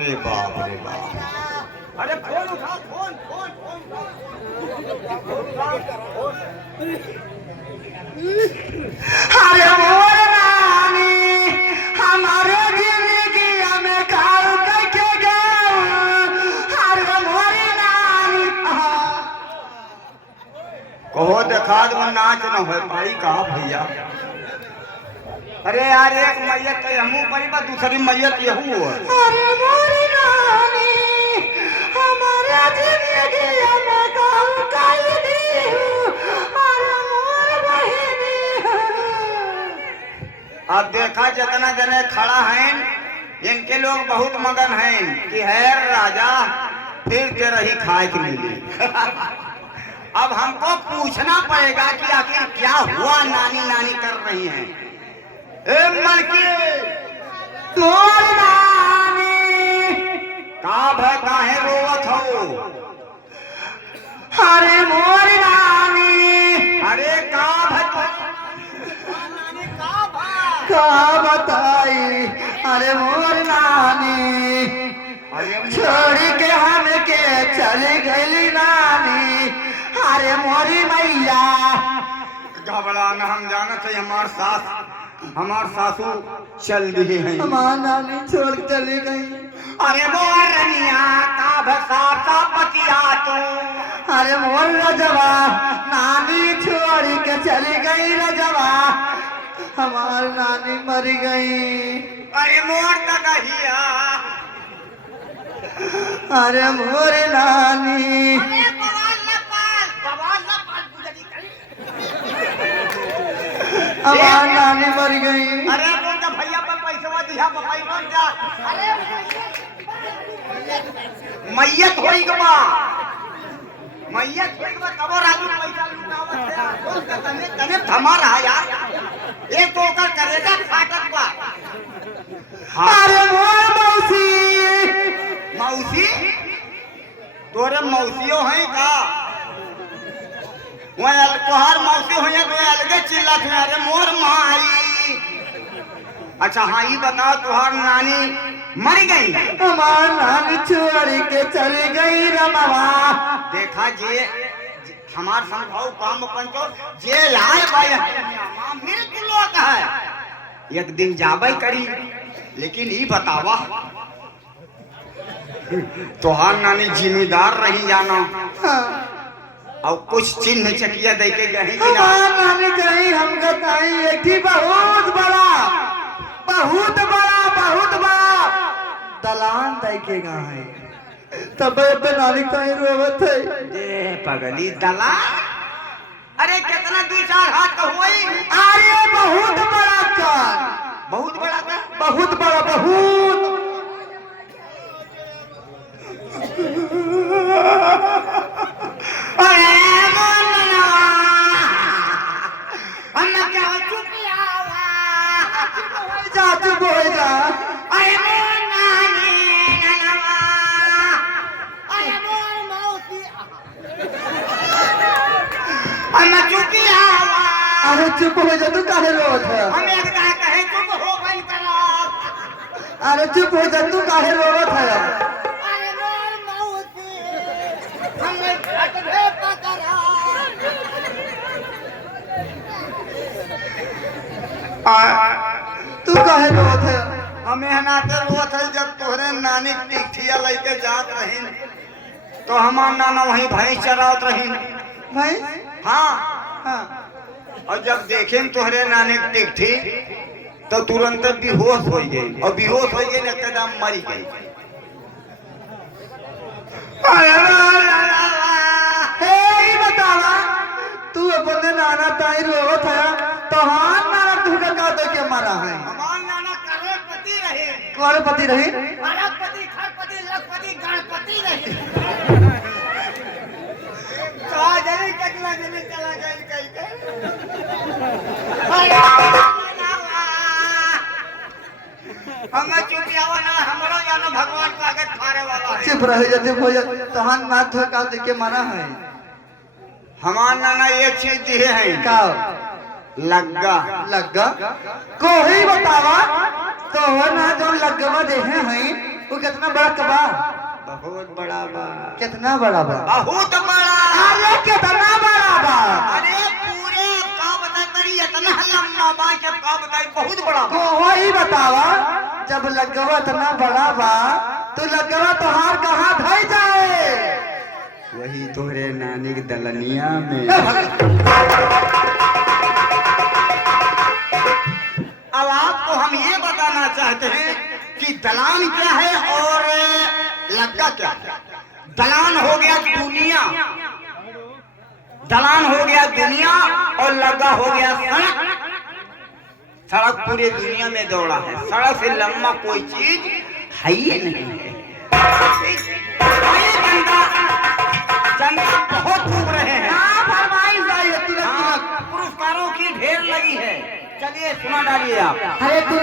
अरे बाप रे बाप। अरे फोन उठा, फोन फोन फोन अरे मोर रानी हमारे जिंदगी में काल के गए। अरे मोर रानी कहो देखा दो नाच न हो पाई कहा भैया। अरे यार एक मैयत तो हमू परी बा दूसरी मैयत यहू है। अरे मोर रानी हमारे जिंदगी में काल के गए। अरे मोर बहिनी अब देखा जितना जने खड़ा हैं इनके लोग बहुत मगन हैं कि है राजा फिर के रही खाए की मिली। अब हमको पूछना पड़ेगा कि आखिर क्या हुआ नानी नानी कर रही हैं। ए मलकी मोर नानी का भय काहे रोवत हो। अरे मोर नानी अरे का भय का बताई। अरे मोर नानी छोड़ी के हम के चली गई नानी। अरे मोरी मैया घबराना हम जानत है हमार सासू चल रही है। हमार नानी छोड़ चली गई। अरे मोर रनिया का भसाता पतिया तू। अरे मोर रजवा नानी छोड़ के चली गई रजवा हमार नानी मर गई। अरे मोर तहिया अरे मोर नानी हमार नानी मर गई। अरे बोल भैया पर पैसा दिया बपाई बन जा। अरे मैयत होई गवा मैयत होई गवा तब राजू पैसा लुटावत है। दोस्त तने तने थमा रहा यार एक तो कर करेगा फाटक बा। अरे मोर मौसी मौसी तोरे मौसियो हैं का वह तोहार मौसी हो तो अलगे चिल्लात में। अरे मोर माई अच्छा हाँ ये बताओ तुहार नानी मर गई। हमार नानी छोड़ के चली गई रमवा। देखा जे हमार संभाव काम पंचो जे लाए भाई मृत्यु लोक है एक दिन जाबे करी। लेकिन ये बतावा तुहार नानी जिम्मेदार रही जाना। हाँ। और कुछ चिन्ह चकिया दे के गए कि ना नानी कहीं हम बताई एक ही बहुत बड़ा दलान दे के गए तब पे नानी कहीं रोवत है। ये पगली दलान अरे कितना 2-4 हाथ का हुई। अरे बहुत बड़ा का बहुत बड़ा का बहुत बड़ा बहुत चुप हो जा। अरे मोर नानी अरे मोर मौसी अम्मा चुपी आवा। अरे चुप हो जा तू काहे रोत है। हम एक कहे चुप हो बंद करो। अरे चुप हो जा तू काहे रोत है। अरे मोर मौसी हम अटभे पकड़ा। तू काहे रोत है। हमें नाते रोत है जब तोहरे नानी टिकठिया लेके जात रही तो हमार नाना वहीं भैंस चरावत रही भैंस। हाँ हाँ और जब देखे तोहरे नानी टिकठी तो तुरंत बेहोश हो गई और बेहोश हो गई एकदम मरी गई। बतावा तू अपने नाना ताई रोत है तो हाँ नाना तू का दे के मारा है। करोड़पति रही अरबपति खरपति लखपति गणपति रही। कहा जल्दी टकला जल्दी चला गई कहीं हमें चुपियावा ना हमरो जानो भगवान को आगे थारे वाला है। चुप रह जा चुप हो जा तहन नाथ का दे के मारा है। हमार नाना एक चीज दिए है का लग्गा लग्गा को ही बतावा तो ना जो लग्गवा देहे हैं वो कितना बड़ा कबा? बहुत बड़ा बा। कितना बड़ा बा? बहुत बड़ा। अरे कितना बड़ा बा? अरे पूरे का बता करी इतना लंबा बा कि का बताई बहुत बड़ा तो बा। वही बतावा, जब लगवा इतना बड़ा बा तो लगवा तोहार कहाँ धई जाए? वही तोहरे नानी के दलनिया में। अब आपको हम ये बताना चाहते हैं कि दलान क्या है और लग्गा क्या है। दलान हो गया दुनिया, दलान हो गया दुनिया और लग्गा हो गया सड़क। सड़क पूरे दुनिया में दौड़ा है, सड़क से लंबा कोई चीज है ही नहीं है। जनता बहुत घूम रहे हैं। पुरस्कारों की ढेर लगी है। चलिए सुना डालिए आप। अरे तू